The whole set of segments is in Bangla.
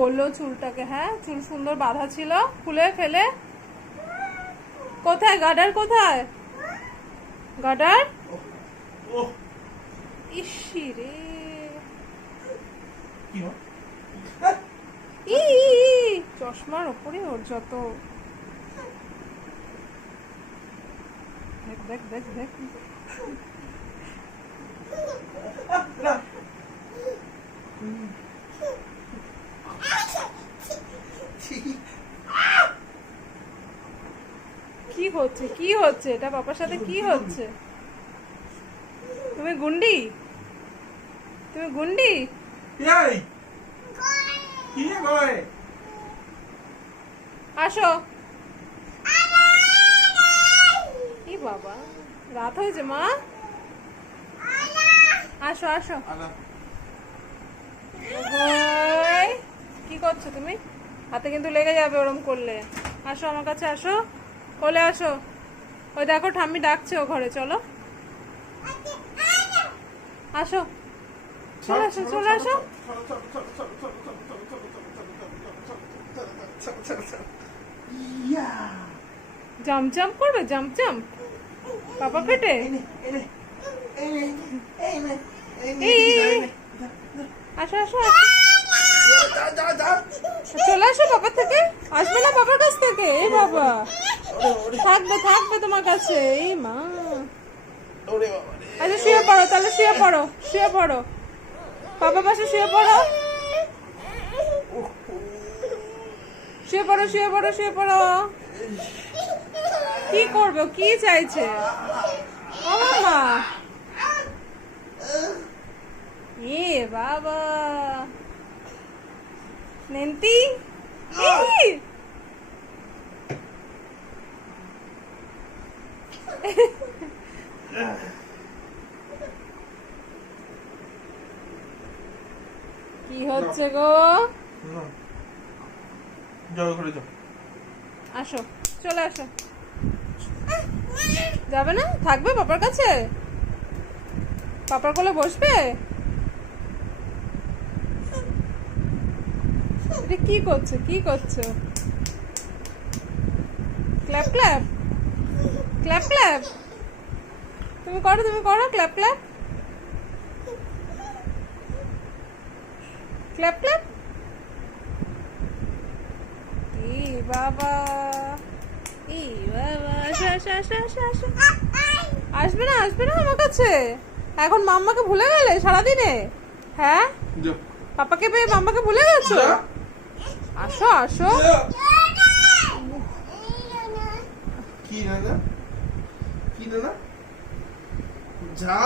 করলো চুলটাকে? হ্যাঁ, চুল সুন্দর বাঁধা ছিল, খুলে ফেলে। কোথায় গার্ডার? কোথায় গার্ডার? ইসি রে, চশমার ওপরে ওর যত। দেখ দেখ দেখ দেখ, কি হচ্ছে? কি হচ্ছে এটা? পাপার সাথে কি হচ্ছে? তুমি গুন্ডি? তুমি গুন্ডি? আসো। কি বাবা, রাত হয়েছে মা, আসো আসো। কি করছো তুমি? হাতে কিন্তু লেগে যাবে ওরম করলে। আসো আমার কাছে, আসো, কোলে আসো। ওই দেখো ঠাম্মি ডাকছে ও ঘরে, চলো আসো, চলে আসো, চলে আসো। জাম্প জাম্প করবে, জাম্প জাম্প পাপা পেটে। আসো আসো, চলে আসো পাপার থেকে। আসবে না পাপার কাছ থেকে? এই বাবা, থাকবে থাকবে তোমার কাছে। এই মা, আচ্ছা শুয়ে পড়ো তাহলে, শুয়ে পড়ো, শুয়ে পড়ো, পাপা পাশে শুয়ে পড়ো, শুয়ে পড়ো, শুয়ে পড়ো, শুয়ে পড়ো। কি করবে? কি চাইছে? ও মামা, এ বাবা, নেন্তি কি হচ্ছে গো? আসো, চলে আসো। যাবে না? থাকবে পাপার কাছে? পাপার কোলে বসবে? কি করছো? কি করছো? ক্ল্যাপ ক্ল্যাপ, ক্ল্যাপ ক্ল্যাপ, তুমি করো, তুমি করো ক্ল্যাপ ক্ল্যাপ, ক্ল্যাপ ক্ল্যাপ। ই বাবা, ই বাবা, আসো আসো আসো আসো আসো। আসবে না, আসবে না আমার কাছে? এখন মাম্মাকে ভুলে গেলে সারাদিনে? হ্যাঁ, পাপাকে পেয়ে মাম্মাকে ভুলে গেছো? আসো আসো। কি না, কি না, যা।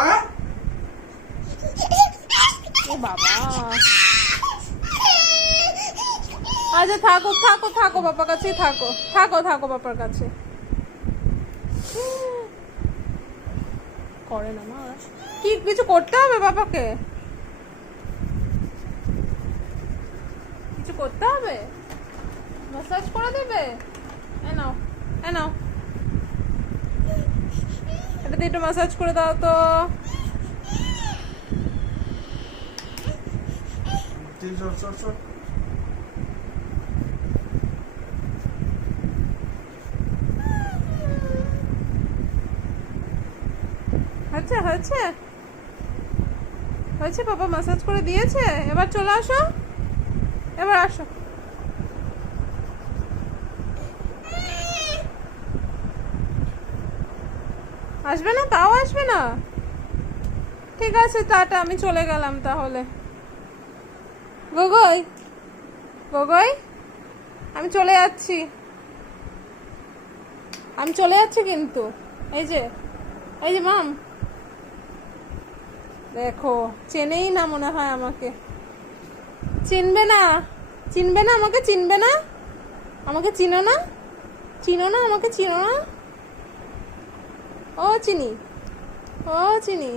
ও বাবা, আচ্ছা থাকো থাকো থাকো, পাপার কাছেই থাকো, থাকো থাকো পাপার কাছে। করে না মা, কি কিছু করতে হবে বাবাকে? কিছু করতে হবে? ম্যাসাজ করে দেবে? এ নাও, এ নাও, এটা দিয়ে একটু ম্যাসাজ করে দাও তো। হয়েছে হয়েছে হয়েছে, বাবা ম্যাসাজ করে দিয়েছে। এবার চলে আসো, এবার আসো। আসবে না? তাও আসবে না? ঠিক আছে, টাটা, আমি চলে গেলাম তাহলে। গগৈ, গগৈ, আমি চলে যাচ্ছি, আমি চলে যাচ্ছি কিন্তু। এই যে, এই যে মাম, দেখো চেনেই না মনে হয় আমাকে। চিনবে না? চিনবে না আমাকে? চিনবে না আমাকে? চিনো না? চিনো না আমাকে? চিনো না? ও চিনি, ও চিনি।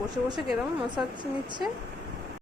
বসে বসে কেরম ম্যাসাজ নিচ্ছে।